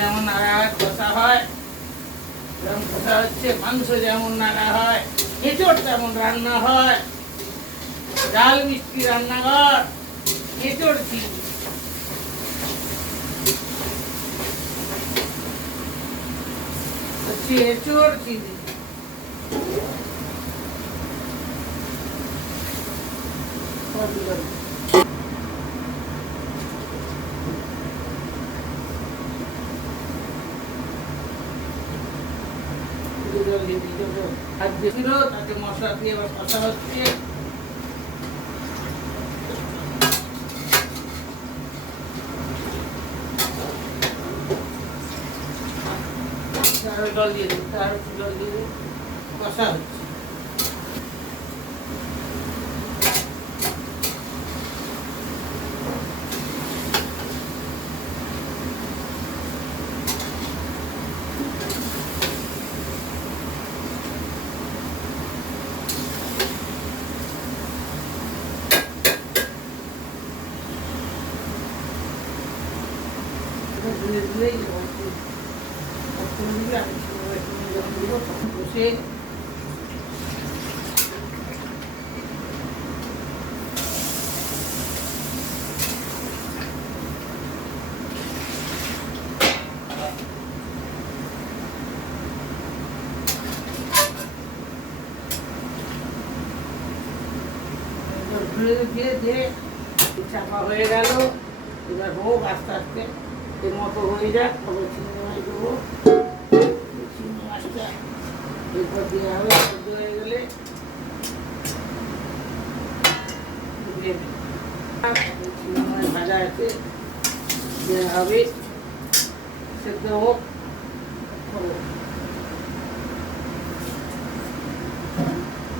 যেমন নাড়া হয় কষা হয়, যেমন কষা হচ্ছে, মাংস যেমন নাড়া হয়, এঁচোড় তেমন রান্না হয়। ডাল মিষ্টি রান্নাঘর, এঁচোড় চিনি। হচ্ছে এঁচোড় চিনি। তাতে মশলা দিয়ে এবার কষা হচ্ছে। জল দিয়ে দিই, তার জল দিয়ে কষা হচ্ছে। ধীরে ধীরে বসে ধীরে ধীরে ধীরে চাপা হয়ে গেল। এবার হোক আস্তে আস্তে এর মতো হয়ে যাক, তবে চিংড়ি মাছ দেবো। চিংড়ি মাছটা এরপর দেওয়া হবে, সেদ্ধ হয়ে গেলে চিংড়ি মাছ ভাজা আছে দেওয়া হবে, সেদ্ধ হোক।